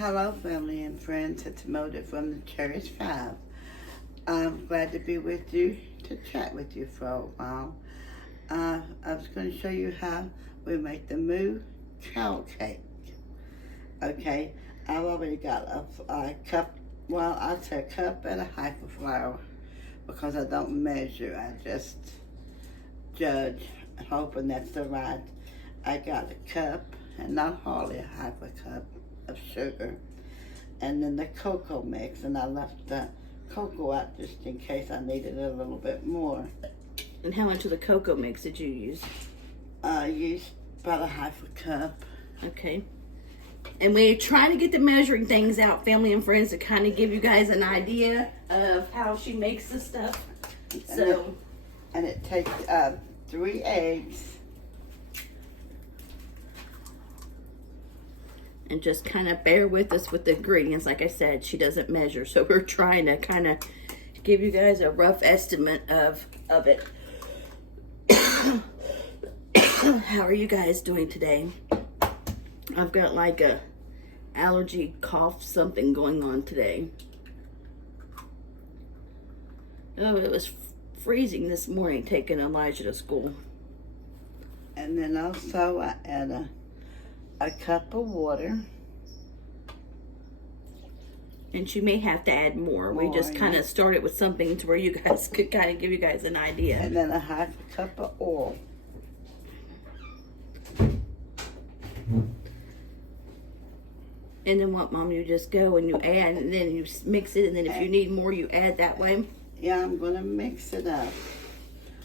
Hello, family and friends. It's Mildred from the Cherished 5. I'm glad to be with you to chat with you for a while. I was going to show you how we make the Moo Cow cake. Okay, I've already got a cup, well, I'd say a cup and a half of flour because I don't measure. I just judge, hoping that's the right. I got a cup, and not hardly a half a cup of sugar, and then the cocoa mix, and I left the cocoa out just in case I needed a little bit more. And how much of the cocoa mix did you use? I used about a half a cup. Okay. And we're trying to get the measuring things out, family and friends, to kind of give you guys an idea of how she makes the stuff. And it takes 3 eggs. And just kind of bear with us with the ingredients. Like I said, she doesn't measure. So we're trying to kind of give you guys a rough estimate of it. How are you guys doing today? I've got like a allergy cough something going on today. Oh, it was freezing this morning taking Elijah to school. And then also I add a cup of water. And she may have to add more. We just kind of started with something to where you guys could kind of give you guys an idea. And then a half a cup of oil. And then what, Mom? You just go and you add, and then you mix it, and then if you need more, you add that way? Yeah, I'm going to mix it up.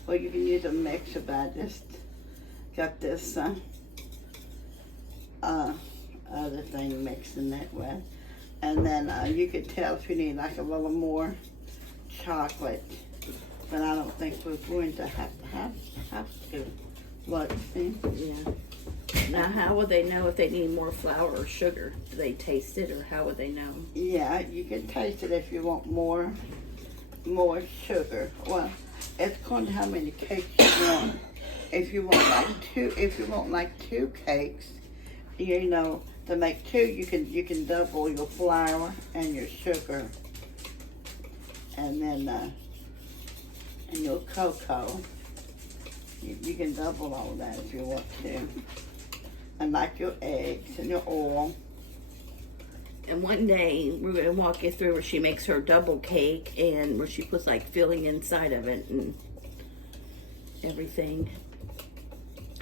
Well, you can use a mixer, but I just got this other thing mixing that way. And then you could tell if you need like a little more chocolate. But I don't think we're going to have to. Look, see? Yeah. Now, how would they know if they need more flour or sugar? Do they taste it, or how would they know? Yeah, you can taste it if you want more sugar. Well, it's according to how many cakes you want. If you want like two cakes, you know, to make two, you can double your flour and your sugar, and then and your cocoa. You can double all that if you want to. And like your eggs and your oil. And one day we're going to walk you through where she makes her double cake and where she puts like filling inside of it and everything.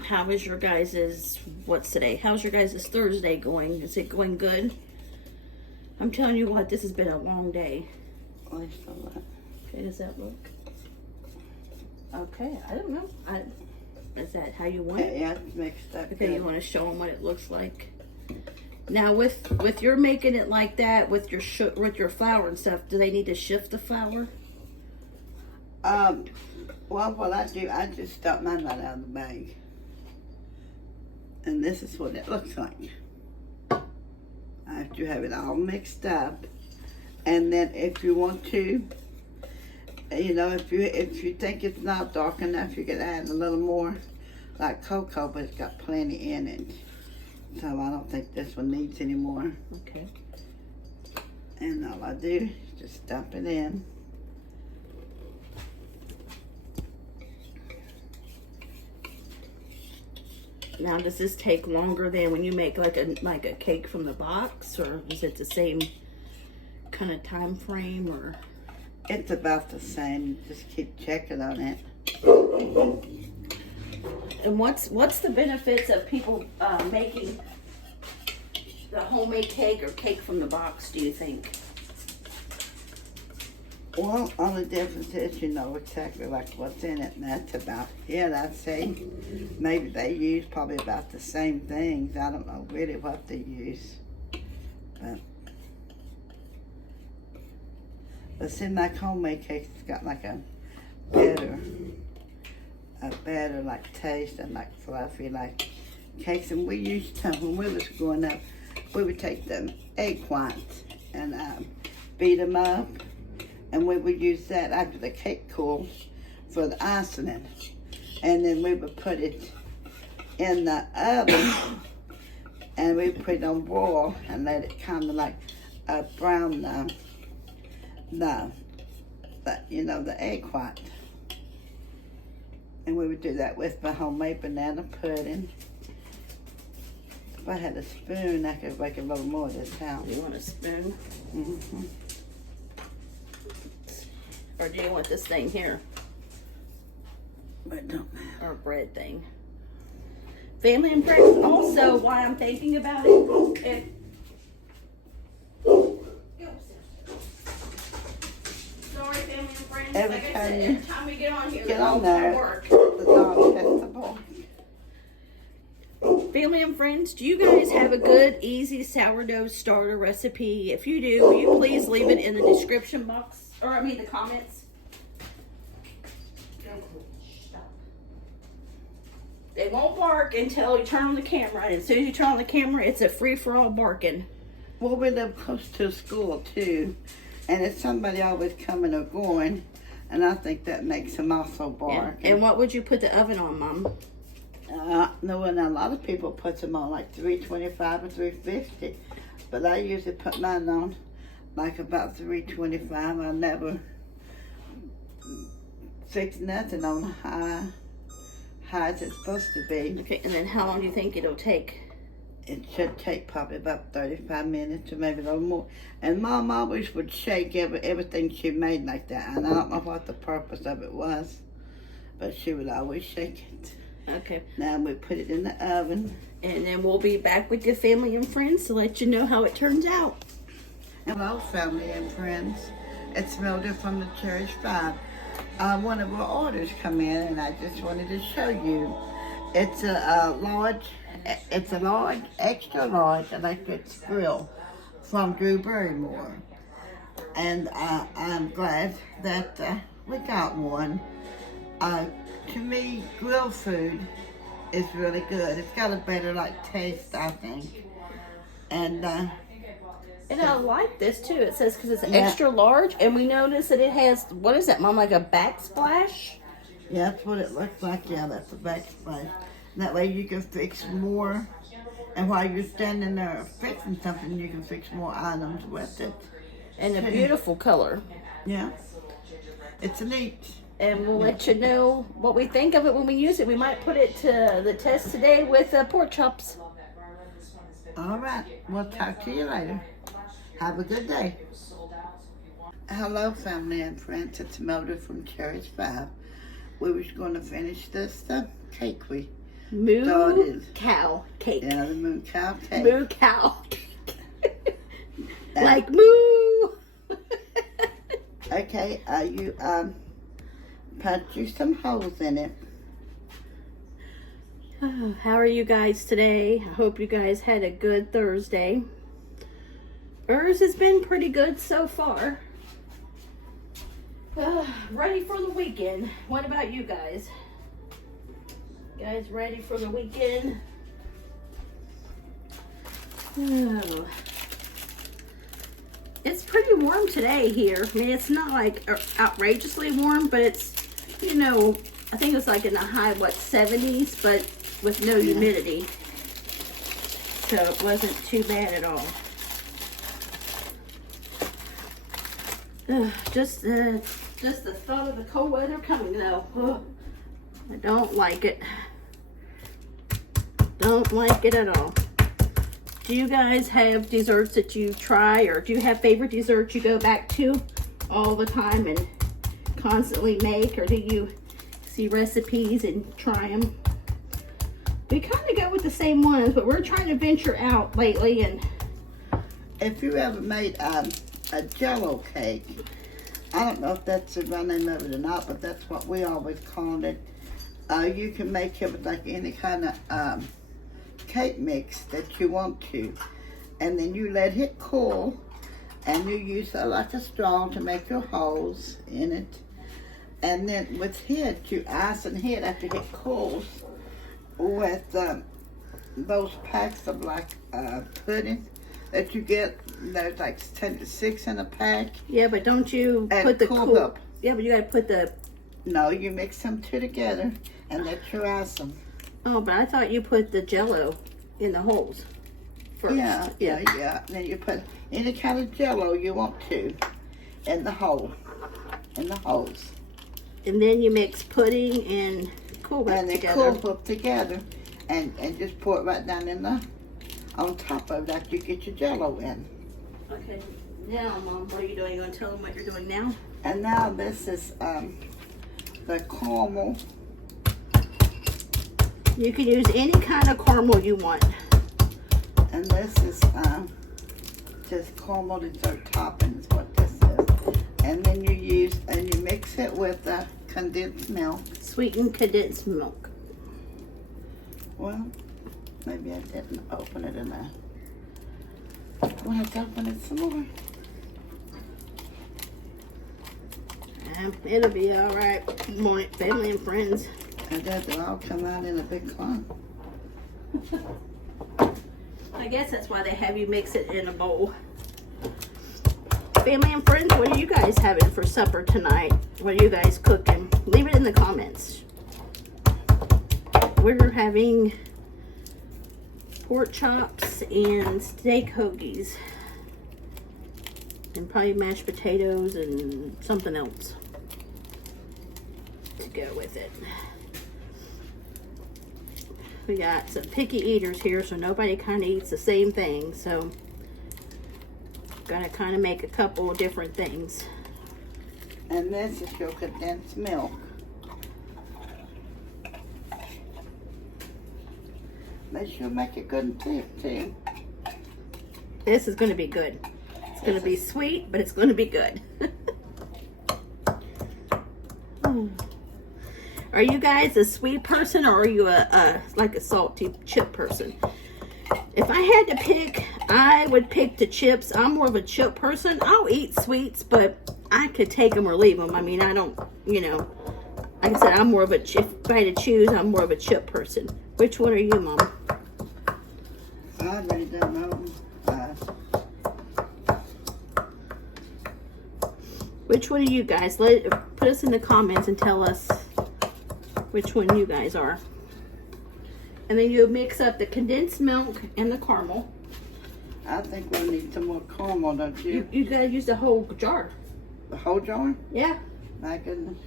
How is your guys's, what's today? How's your guys's Thursday going? Is it going good? I'm telling you what, this has been a long day. Okay, does that look? Okay, I don't know. Is that how you want it? Yeah, it's mixed up. Okay, good. you want to show them what it looks like? Now, with your making it like that, with your flour and stuff, do they need to shift the flour? Well, what I do, I just dump mine right out of the bag. And this is what it looks like. After you have it all mixed up. And then if you want to, you know, if you think it's not dark enough, you can add a little more, like cocoa, but it's got plenty in it. So I don't think this one needs any more. Okay. And all I do is just dump it in. Now, does this take longer than when you make like a cake from the box, or is it the same kind of time frame, or? It's about the same. Just keep checking on it. And what's the benefits of people making the homemade cake or cake from the box, do you think? Well, only difference is you know exactly like what's in it, and that's about it. I'd say maybe they use probably about the same things. I don't know really what they use, but it seems like homemade cakes got like a better like taste and like fluffy like cakes. And we used to, when we was growing up, we would take the egg whites and beat them up, and we would use that after the cake cools for the icing, and then we would put it in the oven and we put it on boil and let it kind of like brown the egg white. And we would do that with my homemade banana pudding. If I had a spoon, I could make a little more this time. You want a spoon? Mm-hmm. Or do you want this thing here? But don't matter. Or bread thing? Family and friends. Also, why I'm thinking about it, sorry, family and friends. Every like I time said, you every time we get on here, get the on dogs there, don't work. the dog has to bark. Family and friends, do you guys have a good, easy sourdough starter recipe? If you do, will you please leave it in the description box, or I mean the comments? They won't bark until you turn on the camera, and as soon as you turn on the camera, it's a free-for-all barking. Well, we live close to a school too, and it's somebody always coming or going, and I think that makes them also bark. And what would you put the oven on, Mom? No, and a lot of people put them on like 325 or 350, but I usually put mine on like about 325. I never fix nothing on high as it's supposed to be. Okay, and then how long do you think it'll take? It should take probably about 35 minutes or maybe a little more. And Mom always would shake everything she made like that, and I don't know what the purpose of it was, but she would always shake it. Okay. Now we put it in the oven. And then we'll be back with your family and friends to let you know how it turns out. Hello, family and friends. It's Mildred from the Cherished 5. One of our orders come in, and I just wanted to show you. It's a large, extra large electric grill from Drew Barrymore. And I'm glad that we got one. To me, grilled food is really good. It's got a better taste, I think. And I like this too. It says because it's extra large, and we notice that it has, what is that, Mom, like a backsplash? yeah, that's what it looks like. Yeah, that's a backsplash. That way you can fix more. And while you're standing there fixing something, you can fix more items with it. And a beautiful color. Yeah, it's neat. And we'll let you know what we think of it when we use it. We might put it to the test today with pork chops. All right, we'll talk to you later. Have a good day. Hello, family and friends. It's Mildred from Cherished 5. We was going to finish this cake we Moo started. Cow cake. Yeah, the Moo Cow cake. Moo Cow cake. Like moo. Okay, you punch some holes in it. How are you guys today? I hope you guys had a good Thursday. Ours has been pretty good so far. Ready for the weekend. What about you guys? Guys ready for the weekend? Oh. It's pretty warm today here. I mean, it's not like outrageously warm, but it's, you know, I think it's like in the high, 70s, but with no humidity. So it wasn't too bad at all. Just the thought of the cold weather coming though. Ugh, I don't like it. Don't like it at all. Do you guys have desserts that you try, or do you have favorite desserts you go back to all the time and constantly make, or do you see recipes and try them? We kind of go with the same ones, but we're trying to venture out lately. And if you ever made a Jello cake, I don't know if that's the right name of it or not, but that's what we always called it. You can make it with like any kind of cake mix that you want to, and then you let it cool, and you use like a straw to make your holes in it, and then with it you ice and hit after it cools with those packs of like pudding that you get. There's like 10 to 6 in a pack. yeah, but don't you put the cool up. Yeah, but you gotta put the. No, you mix them two together and let you ice them. Oh, but I thought you put the Jello in the holes. first. Yeah. Then you put any kind of jello you want to in the holes. And then you mix pudding and Cool Whip together. And Cool Whip together, and just pour it right down on top of that. You get your jello in. Okay. Now, Mom, what are you doing? You want to tell them what you're doing now? And now this is the caramel. You can use any kind of caramel you want. And this is just caramel dessert topping is what this is. And then you mix it with condensed milk. Sweetened condensed milk. Well, maybe I didn't open it enough. I want to open it some more. It'll be all right. Morning, family and friends. And they'll all come out in a big clump. I guess that's why they have you mix it in a bowl. Family and friends, what are you guys having for supper tonight? What are you guys cooking? Leave it in the comments. We're having pork chops and steak hoagies. And probably mashed potatoes and something else to go with it. We got some picky eaters here, so nobody kind of eats the same thing. So, gotta kind of make a couple of different things. And this is your condensed milk. They should make it good and thick too. This is gonna be good. It's gonna be sweet, but it's gonna be good. Are you guys a sweet person, or are you like a salty chip person? If I had to pick, I would pick the chips. I'm more of a chip person. I'll eat sweets, but I could take them or leave them. I mean, I don't, like I said, I'm more of a chip. If I had to choose, I'm more of a chip person. Which one are you, Mom? I really don't know. Which one are you guys? Put us in the comments and tell us which one you guys are. And then you mix up the condensed milk and the caramel. I think we'll need some more caramel, don't you? You gotta use the whole jar. The whole jar? Yeah. My goodness.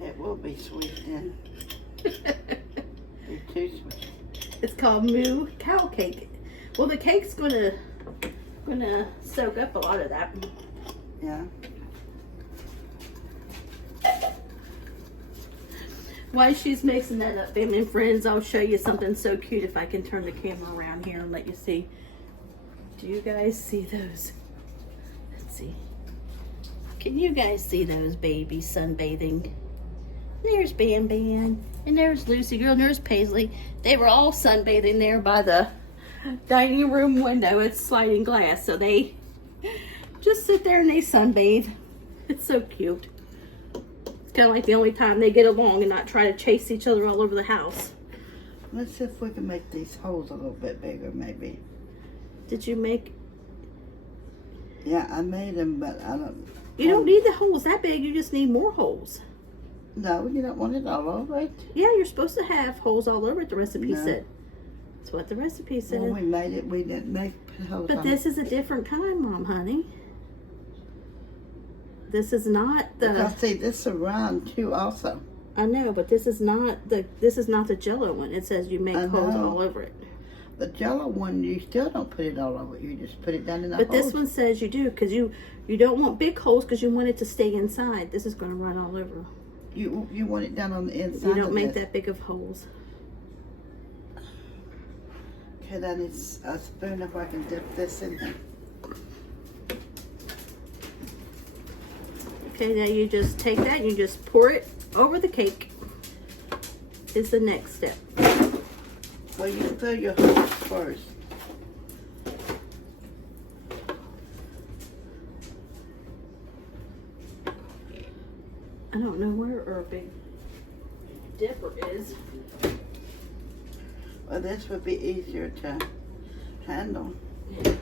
It will be sweet then. Be too sweet. It's called Moo Cow cake. Well, the cake's gonna soak up a lot of that. Yeah. While she's mixing that up, family and friends, I'll show you something so cute if I can turn the camera around here and let you see. Do you guys see those? Let's see. Can you guys see those babies sunbathing? There's Ban Ban, and there's Lucy Girl, and there's Paisley. They were all sunbathing there by the dining room window. It's sliding glass, so they just sit there and they sunbathe. It's so cute. Kind of like the only time they get along and not try to chase each other all over the house. Let's see if we can make these holes a little bit bigger, maybe. Did you make? Yeah, I made them, but I don't. You don't need the holes that big. You just need more holes. No, you don't want it all over it. Yeah, you're supposed to have holes all over it. The recipe said. That's what the recipe said. When we made it, we didn't make holes. But this is a different kind, Mom, honey. This is not the. Because see, this is round too, also. I know, but this is not the Jello one. It says you make holes all over it. The Jello one, you still don't put it all over. You just put it down in the But holes. this one says you do, because you don't want big holes because you want it to stay inside. This is going to run all over. You want it down on the inside. You don't make that big of holes. Okay, then it's a spoon if I can dip this in here. Okay, now you just take that and you just pour it over the cake. Is the next step. Well, you fill your holes first. I don't know where our big dipper is. Well, this would be easier to handle. Yeah.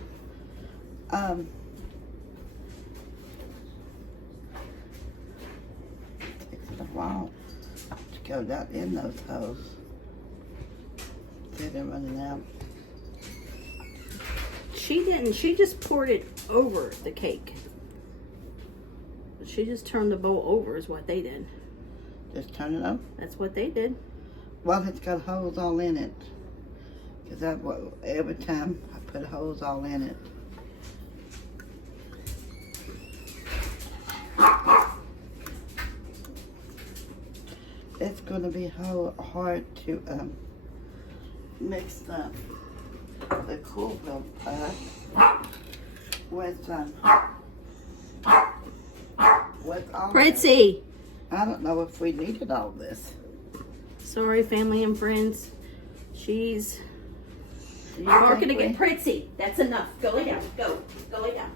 Takes a while to go down in those holes. See, they're running out. she didn't. She just poured it over the cake. She just turned the bowl over is what they did. Just turn it up? That's what they did. Well, it's got holes all in it. Because every time I put holes all in it. It's going to be hard to mix the Cool Whip with all Pritzy! I don't know if we needed all this. Sorry, family and friends. She's Do you barking think again. Pritzy, that's enough. Go lay down. Go lay down.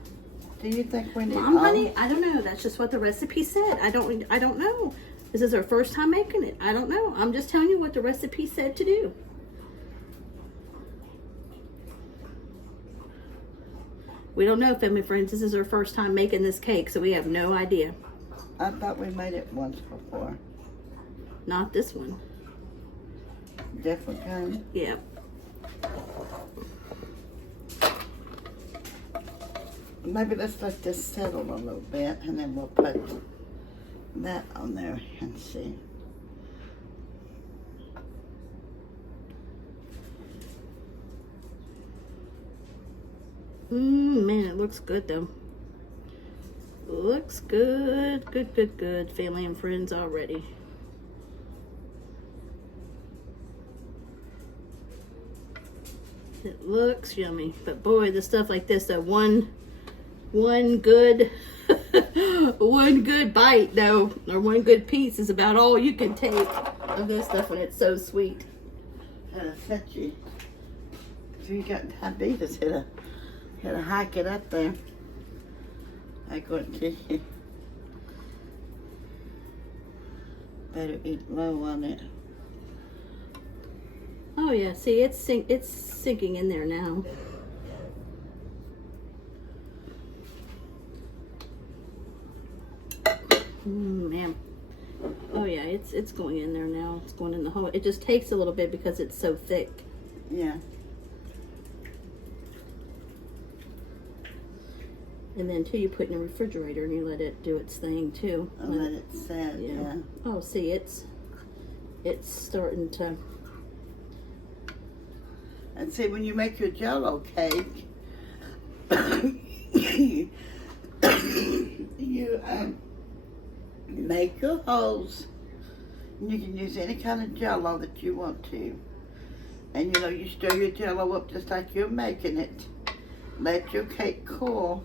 Do you think we need Mom, all? honey, I don't know. That's just what the recipe said. I don't know. This is our first time making it. I don't know. I'm just telling you what the recipe said to do. We don't know, family friends. This is our first time making this cake, so we have no idea. I thought we made it once before. Not this one. Different kind. Yeah. Maybe let's let this settle a little bit and then we'll put that on there and see. Man, it looks good though. Looks good. Good. Family and friends already. It looks yummy. But boy, the stuff like this, that one good one good bite though, or one good piece is about all you can take of this stuff when it's so sweet. If you got diabetes, hit a hike it up there. I couldn't teach you. Better eat low on it. Oh yeah, see it's sinking in there now. Man. Oh yeah, it's going in there now. It's going in the hole. It just takes a little bit because it's so thick. Yeah. And then too, you put it in the refrigerator and you let it do its thing too. And let it set, yeah. Oh, see, it's starting to. And see, when you make your Jell-O cake, you make your holes. You can use any kind of Jell-O that you want to. And you know, you stir your Jell-O up just like you're making it. Let your cake cool.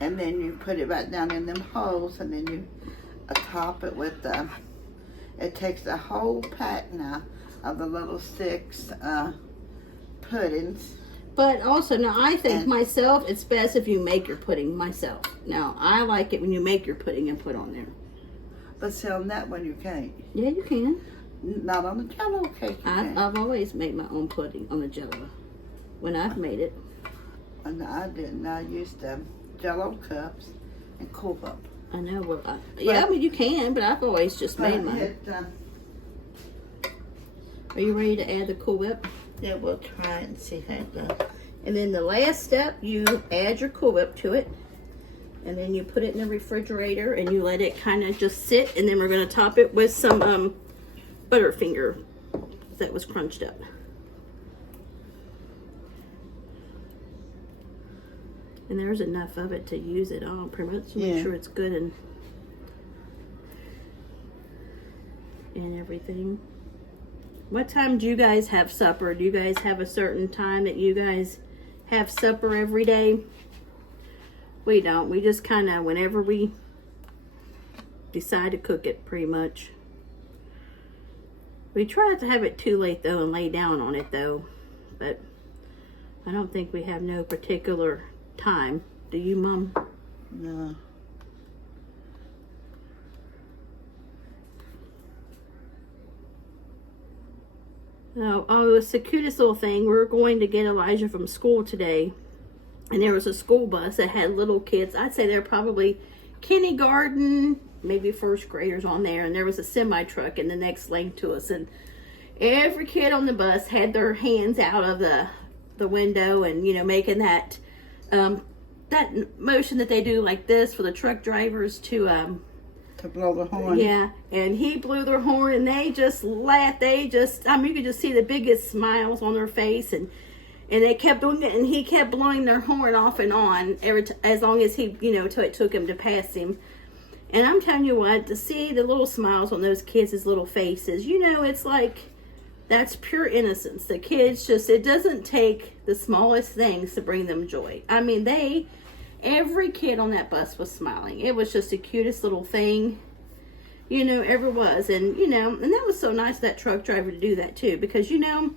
And then you put it right down in them holes, and then you top it with it takes the whole pack now of the little 6 puddings. But also, now I think myself, it's best if you make your pudding myself. Now, I like it when you make your pudding and put on there. But see, on that one you can't. Yeah, you can. Not on the Jell-O cake. I've always made my own pudding on the Jell-O. When I've made it. And I didn't. I used Jell-O cups and Cool Whip. I know. Well, yeah, I mean you can, but I've always just made mine. Are you ready to add the Cool Whip? Yeah, we'll try it and see how it goes. And then the last step, you add your Cool Whip to it. And then you put it in the refrigerator and you let it kind of just sit. And then we're going to top it with some Butterfinger that was crunched up. And there's enough of it to use it all, pretty much. Make sure it's good and everything. What time do you guys have supper? Do you guys have a certain time that you guys have supper every day? We don't. We just kind of, whenever we decide to cook it, pretty much. We try not to have it too late, though, and lay down on it, though. But I don't think we have no particular time. Do you, Mom? No. Oh, it's the cutest little thing. We're going to get Elijah from school today. And there was a school bus that had little kids. I'd say they're probably kindergarten, maybe first graders on there. And there was a semi-truck in the next lane to us. And every kid on the bus had their hands out of the the window and, you know, making that that motion that they do like this for the truck drivers to blow the horn. Yeah, and he blew their horn, and they just laughed. They just, I mean, you could just see the biggest smiles on their face, and they kept doing it, and he kept blowing their horn off and on as long as he, you know, till it took him to pass him. And I'm telling you what, to see the little smiles on those kids' little faces, you know, it's like, that's pure innocence. The kids just, it doesn't take the smallest things to bring them joy. I mean, every kid on that bus was smiling. It was just the cutest little thing, you know, ever was. And, you know, and that was so nice of that truck driver to do that too, because, you know,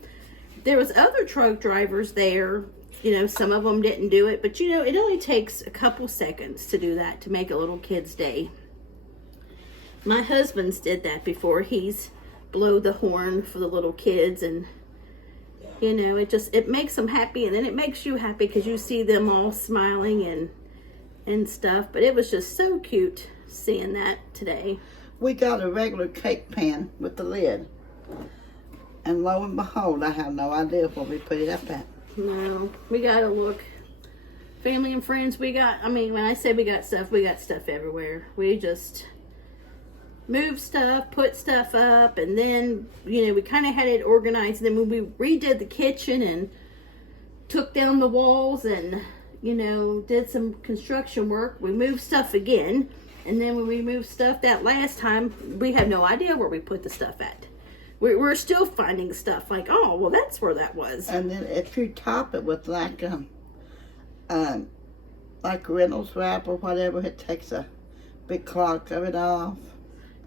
there was other truck drivers there, you know, some of them didn't do it, but, you know, it only takes a couple seconds to do that, to make a little kid's day. My husband's did that before. He's blowed the horn for the little kids, and you know, it makes them happy, and then it makes you happy because you see them all smiling and stuff. But it was just so cute seeing that today. We got a regular cake pan with the lid, and lo and behold, I have no idea where we put it up at. No, we gotta look. Family and friends, we got, I mean, when I say we got stuff everywhere. We just move stuff, put stuff up, and then, you know, we kind of had it organized. And then when we redid the kitchen and took down the walls and, you know, did some construction work, we moved stuff again. And then when we moved stuff that last time, we had no idea where we put the stuff at. We're still finding stuff like, oh, well, that's where that was. And then if you top it with like Reynolds wrap or whatever, it takes a big clog of it off.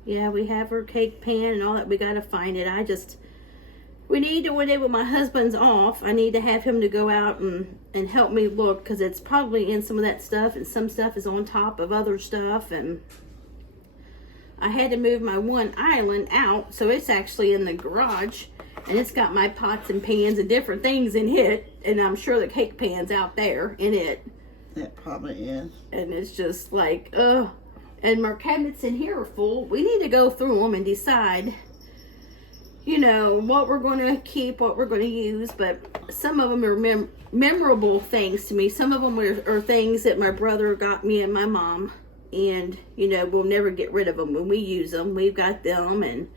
Yeah, we have our cake pan and all that. We got to find it. We need to, one day when my husband's off, I need to have him to go out and help me look, because it's probably in some of that stuff, and some stuff is on top of other stuff. And I had to move my one island out, so it's actually in the garage, and it's got my pots and pans and different things in it, and I'm sure the cake pan's out there in it. It probably is. And it's just like, ugh. And our cabinets in here are full. We need to go through them and decide, you know, what we're going to keep, what we're going to use. But some of them are memorable things to me. Some of them are things that my brother got me and my mom. And, you know, we'll never get rid of them when we use them. We've got them. And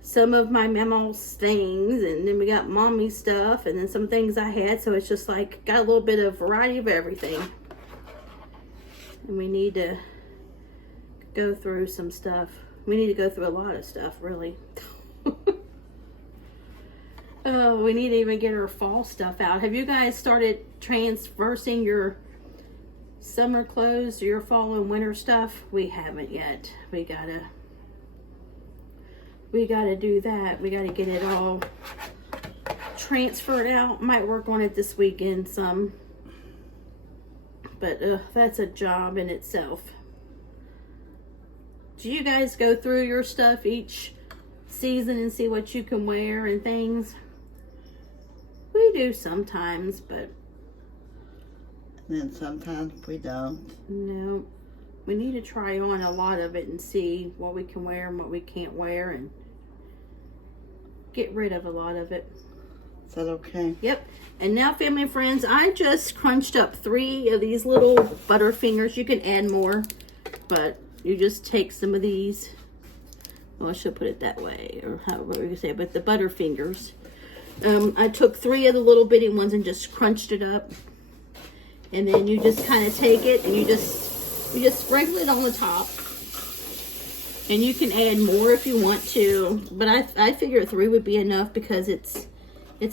some of my mama's things. And then we got mommy's stuff. And then some things I had. So it's just like, got a little bit of variety of everything. And we need to go through some stuff. We need to go through a lot of stuff, really. Oh, we need to even get our fall stuff out. Have you guys started transversing your summer clothes to your fall and winter stuff? We haven't yet. We gotta do that. We gotta get it all transferred out. Might work on it this weekend some. But that's a job in itself. Do you guys go through your stuff each season and see what you can wear and things? We do sometimes, but And then sometimes we don't. no. We need to try on a lot of it and see what we can wear and what we can't wear, and get rid of a lot of it. Is that okay? Yep. And now, family and friends, I just crunched up 3 of these little Butterfingers. You can add more, but you just take some of these. Well, I should put it that way, or however we can say it, but the Butterfingers. I took 3 of the little bitty ones and just crunched it up. And then you just kind of take it and you just sprinkle it on the top. And you can add more if you want to, but I figure 3 would be enough because it's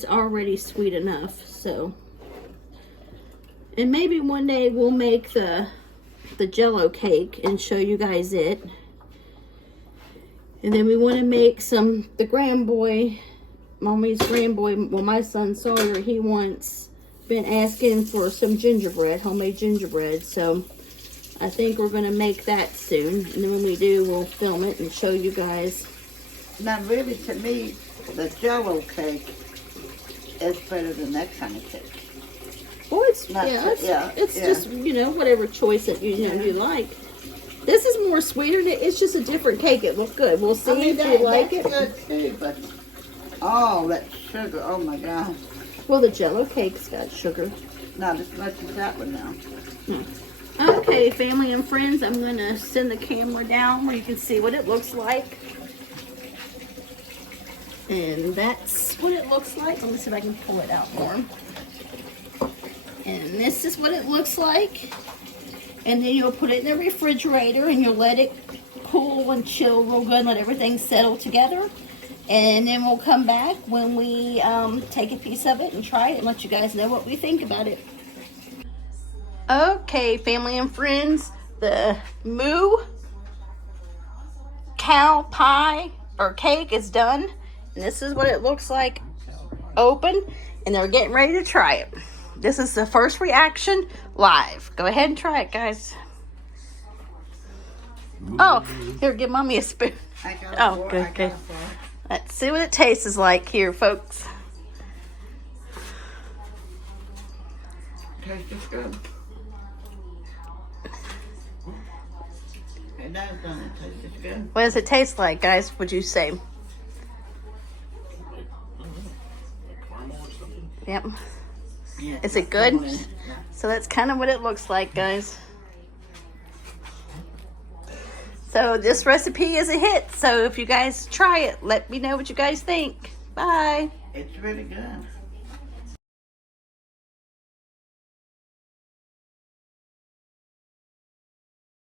already sweet enough. So, and maybe one day we'll make the Jello cake and show you guys it. And then we want to make the grandboy, mommy's grandboy, well, my son Sawyer, he wants been asking for some gingerbread, homemade gingerbread. So I think we're going to make that soon. And then when we do, we'll film it and show you guys. Now, really, to me, the Jello cake is better than that kind of cake. Well, it's just, you know, whatever choice that you like. This is more sweeter. It's just a different cake. It looks good. We'll see if you like it. That's good too, but oh, that sugar! Oh my God! Well, the Jello cake's got sugar. Not as much as that one now. Okay, family and friends, I'm going to send the camera down where you can see what it looks like. And that's what it looks like. Let me see if I can pull it out more. And this is what it looks like. And then you'll put it in the refrigerator and you'll let it cool and chill real good, let everything settle together. And then we'll come back when we take a piece of it and try it and let you guys know what we think about it. Okay, family and friends, the Moo Cow pie or cake is done. And this is what it looks like open. And they're getting ready to try it. This is the first reaction live. Go ahead and try it, guys. Oh, here, give Mommy a spoon. Oh, good, good. Let's see what it tastes like here, folks. Tastes good. It does, don't it? Tastes good. What does it taste like, guys? Would you say? Yep. Yeah, Is it good? So that's kind of what it looks like, guys. So this recipe is a hit. So if you guys try it, let me know what you guys think. Bye. It's really good.